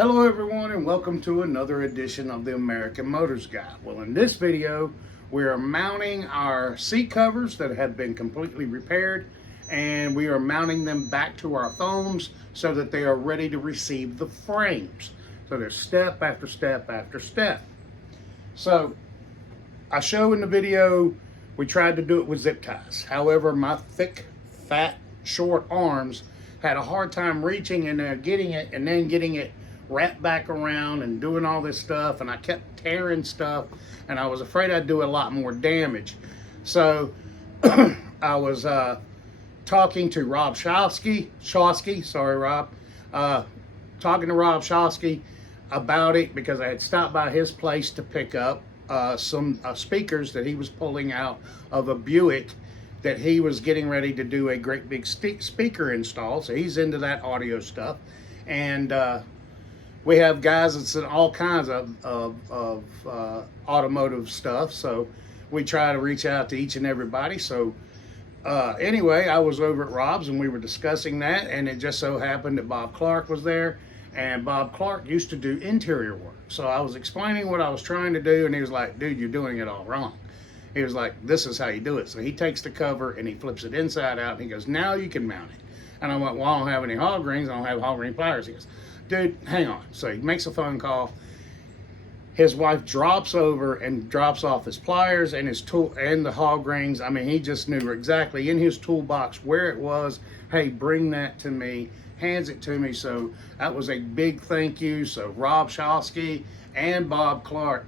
Hello everyone and welcome to another edition of the American Motors Guide. Well, in this video we are mounting our seat covers that have been completely repaired, and we are mounting them back to our foams so that they are ready to receive the frames. So there's step after step after step. So I show in the video we tried to do it with zip ties. However, my thick, fat, short arms had a hard time reaching in there, getting it, and then getting it wrapped back around and doing all this stuff, and I kept tearing stuff, and I was afraid I'd do a lot more damage. So I was talking to Rob Shawsky, sorry Rob, talking to Rob Shawsky about it because I had stopped by his place to pick up some speakers that he was pulling out of a Buick that he was getting ready to do a great big speaker install. So he's into that audio stuff, and we have guys that's in all kinds of automotive stuff, so we try to reach out to each and everybody. So anyway, I was over at Rob's and we were discussing that, and it just so happened that Bob Clark was there, and Bob Clark used to do interior work. So I was explaining what I was trying to do, and he was like, dude, you're doing it all wrong. He was like, this is how you do it. So he takes the cover and he flips it inside out, and he goes, now you can mount it. And I went, well, I don't have any hog rings, I don't have hog ring pliers. He goes, dude, hang on. So he makes a phone call. His wife drops over and drops off his pliers and his tool and the hog rings. I mean, he just knew exactly in his toolbox where it was. Hey, bring that to me. Hands it to me. So that was a big thank you. So Rob Shawsky and Bob Clark,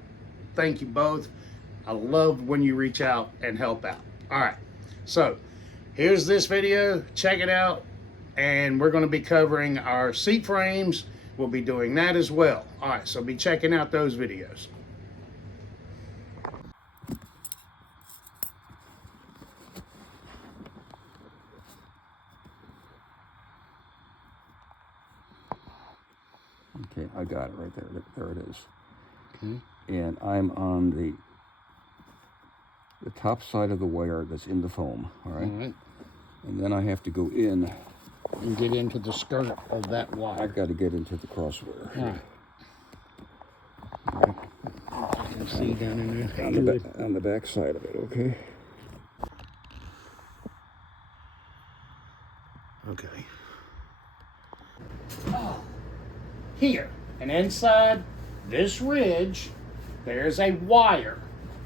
thank you both. I love when you reach out and help out. All right. So here's this video. Check it out. And we're going to be covering our seat frames. We'll be doing that as well. All right, so be checking out those videos. Okay, I got it right there. There it is. Okay. And I'm on the top side of the wire that's in the foam, all right? All right. And then I have to go in. And get into the skirt of that wire. I've got to get into the crosswire. All right. You can see down in there. On the back side of it, okay? Okay. Oh, here, and inside this ridge, there's a wire.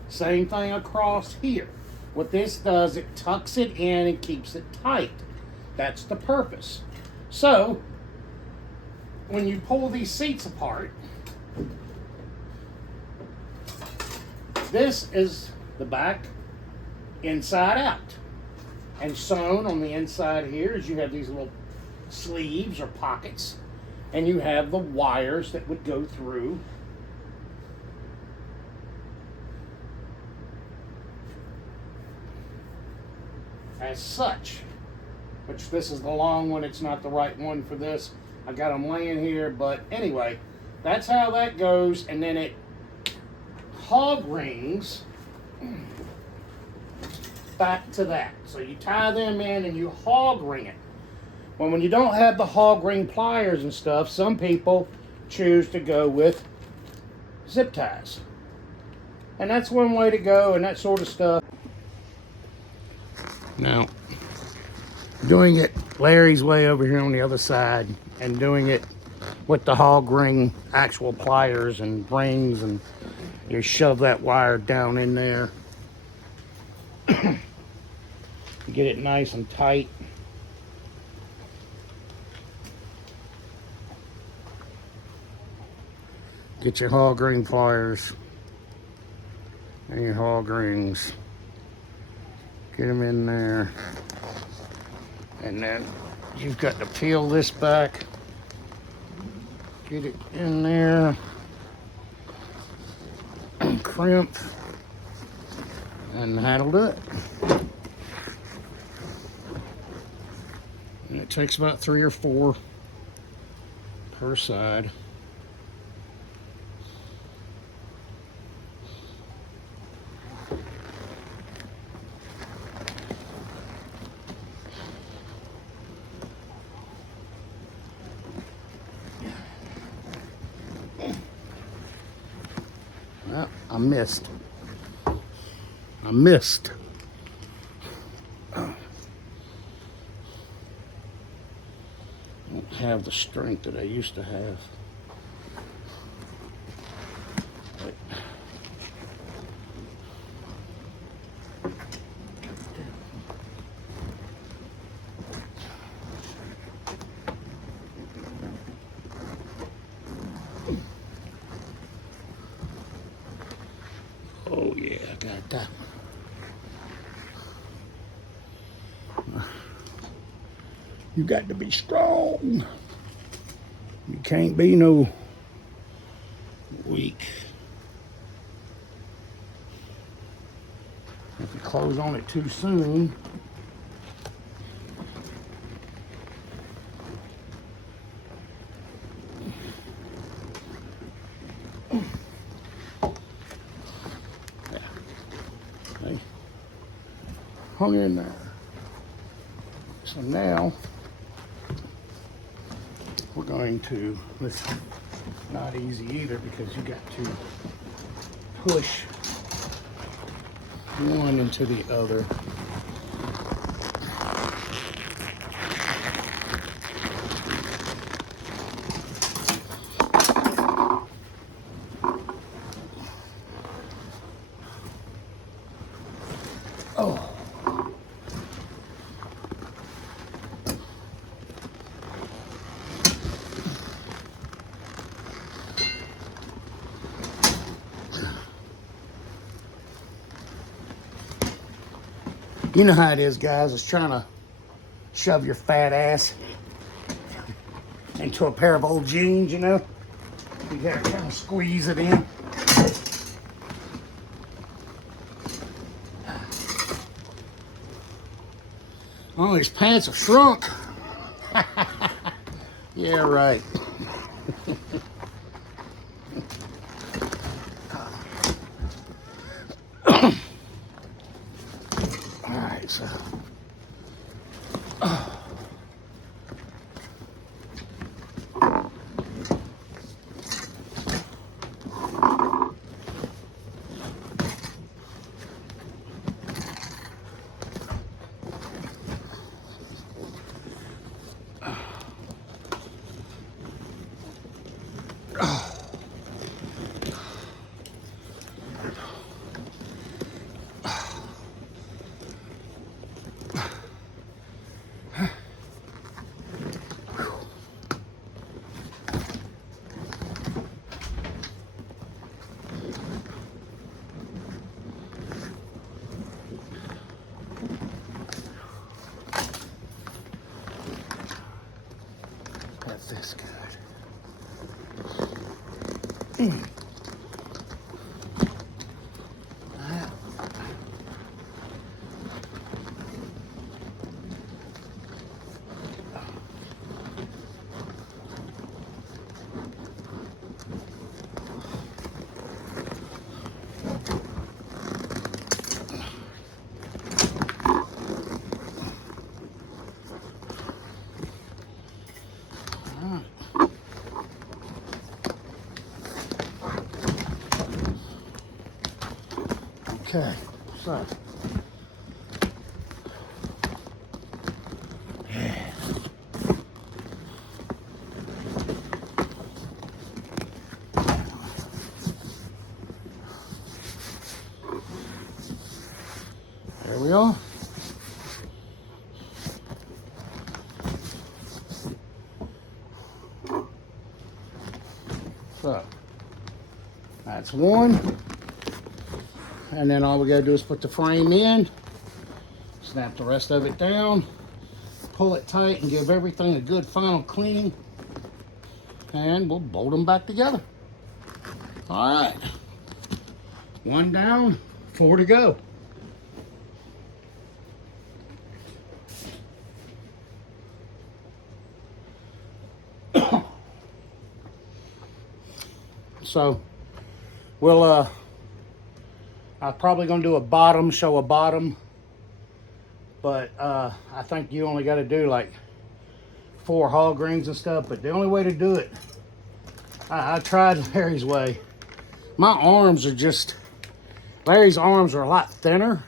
Same thing across here. What this does, it tucks it in and keeps it tight. That's the purpose. So, when you pull these seats apart, this is the back inside out. And sewn on the inside here is you have these little sleeves or pockets, and you have the wires that would go through. As such. Which this is the long one, it's not the right one for this. I got them laying here, but anyway, that's how that goes. And then it hog rings back to that. So you tie them in and you hog ring it. Well, when you don't have the hog ring pliers and stuff, some people choose to go with zip ties. And that's one way to go, and that sort of stuff. Now, doing it Larry's way over here on the other side, and doing it with the hog ring actual pliers and rings, and you shove that wire down in there. Get it nice and tight. Get your hog ring pliers and your hog rings. Get them in there. And then you've got to peel this back. Get it in there. And crimp. And that'll do it. And it takes about 3 or 4 per side. I missed. I missed. I don't have the strength that I used to have. But oh yeah, I got that one. You got to be strong. You can't be no weak. If you close on it too soon, hey, hung in there. So now we're going to, it's not easy either because you got to push one into the other. Oh. You know how it is, guys. It's trying to shove your fat ass into a pair of old jeans, you know? You gotta kind of squeeze it in. Oh, these pants have shrunk. Yeah, right. All right, so. That's this good. Okay, so. Yeah. There we are. So, that's one. And then all we gotta do is put the frame in, snap the rest of it down, pull it tight and give everything a good final cleaning, and we'll bolt them back together. All right, one down, 4 to go. So we'll I'm probably gonna do a bottom, show a bottom, but I think you only got to do like 4 hog rings and stuff. But the only way to do it, I tried Harry's way. My arms are just Larry's arms are a lot thinner.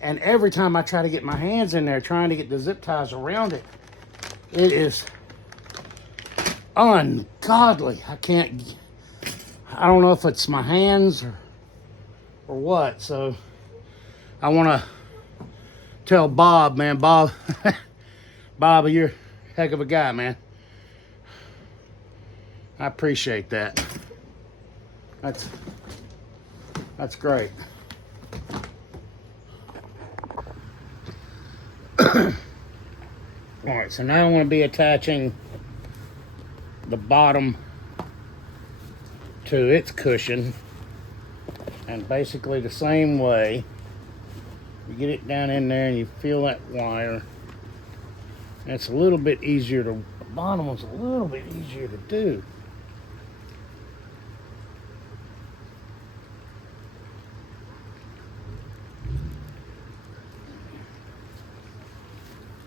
And every time I try to get my hands in there trying to get the zip ties around it, it is ungodly. I don't know if it's my hands or what. So I want to tell Bob, man, Bob, you're a heck of a guy, man. I appreciate that. That's great. All right, so now I'm going to be attaching the bottom to its cushion, and basically the same way. You get it down in there and you feel that wire. And it's a little bit easier to, the bottom one's a little bit easier to do.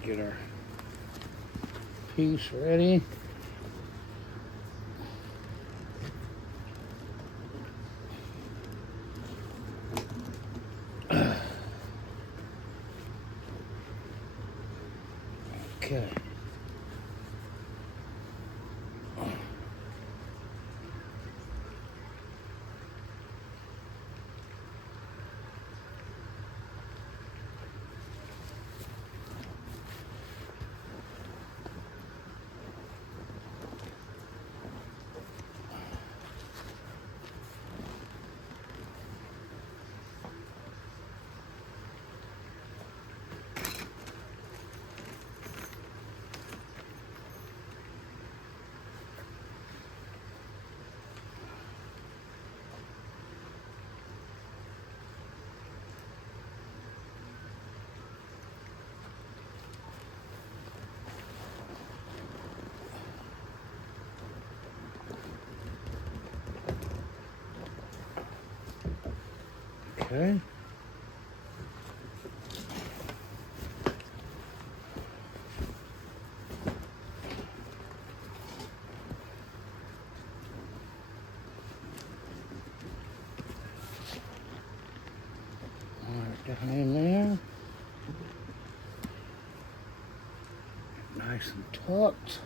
Get our piece ready. Okay. Okay. Down in there. Nice and tucked.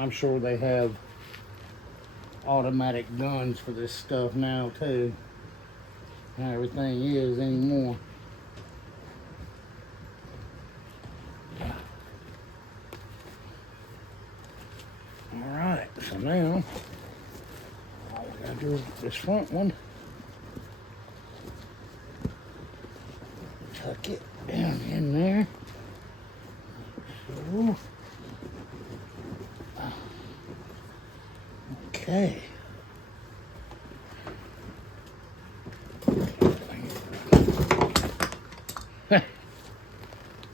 I'm sure they have automatic guns for this stuff now too. How everything is anymore. Alright, so now all we gotta do is this front one. Tuck it down in there. So, okay.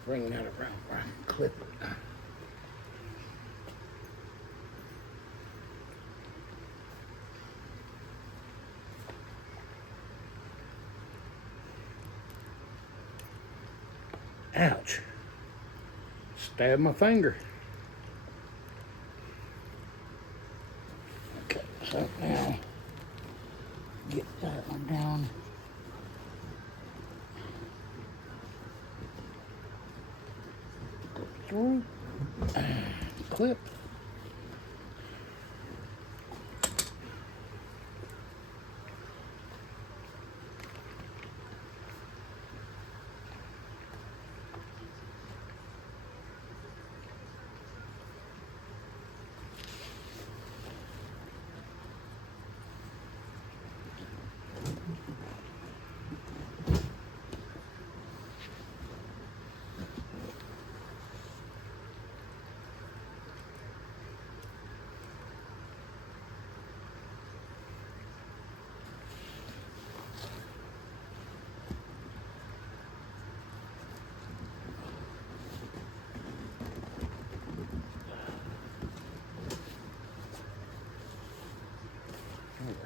Bring that around where I can clip it. Ouch. Stabbed my finger. Okay, so now get that one down. Go through. Clip.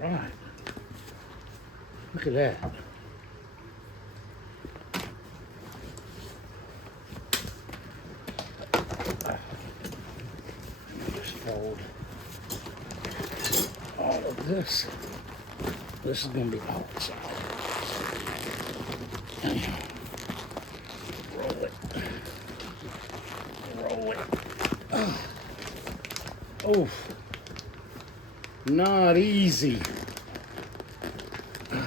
All right. Look at that. Just fold all of this. This is going to be outside. Roll it. Roll it. Oh. Not easy. And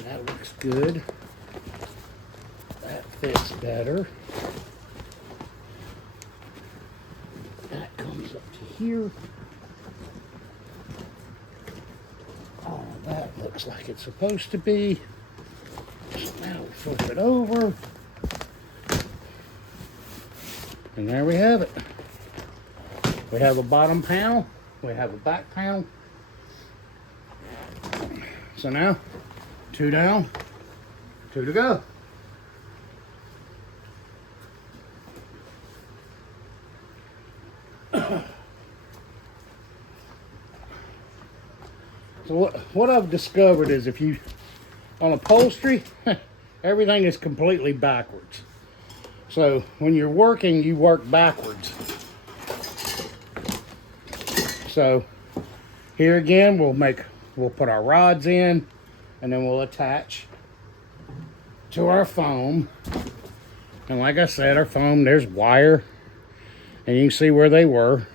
that looks good. That fits better. That comes up to here. Oh, that looks like it's supposed to be. So now we flip it over. And there we have it. We have a bottom panel. We have a back panel. So now, 2 down, 2 to go. So what I've discovered is if you, on upholstery, everything is completely backwards. So when you're working, you work backwards. So here again, we'll put our rods in, and then we'll attach to our foam. And like I said, our foam, there's wire, and you can see where they were.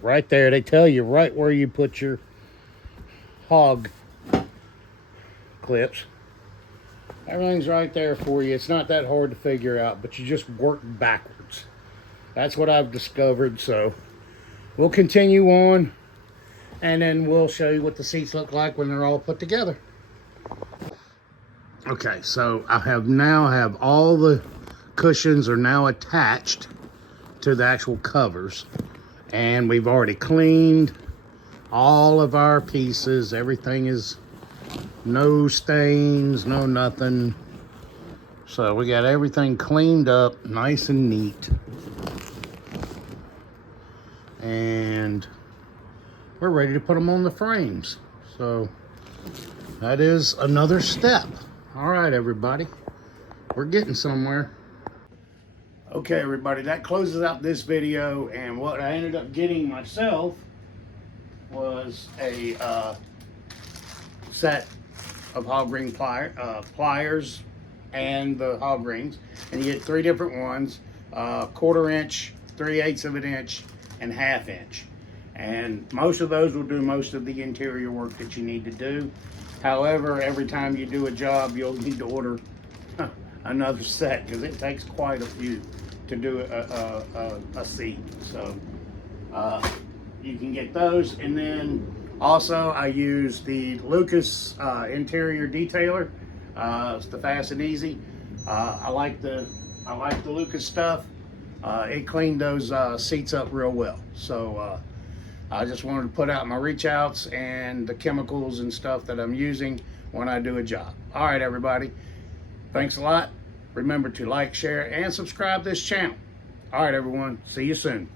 Right there, they tell you right where you put your hog clips. Everything's right there for you. It's not that hard to figure out, but you just work backwards. That's what I've discovered. So we'll continue on, and then we'll show you what the seats look like when they're all put together. Okay, so I now have all the cushions are now attached to the actual covers, and we've already cleaned all of our pieces. Everything is no stains, no nothing. So we got everything cleaned up, nice and neat. And we're ready to put them on the frames. So that is another step. All right, everybody, we're getting somewhere. Okay, everybody, that closes out this video. And what I ended up getting myself was a set of hog ring pliers and the hog rings, and you get 3 different ones: 1/4 inch, 3/8 of an inch, and 1/2 inch. And most of those will do most of the interior work that you need to do. However, every time you do a job, you'll need to order another set, because it takes quite a few to do a seat. So you can get those. And then also I use the Lucas interior detailer. It's the fast and easy. I like the Lucas stuff. It cleaned those seats up real well. So I just wanted to put out my reach outs and the chemicals and stuff that I'm using when I do a job. All right, everybody, thanks a lot. Remember to like, share, and subscribe this channel. All right, everyone, see you soon.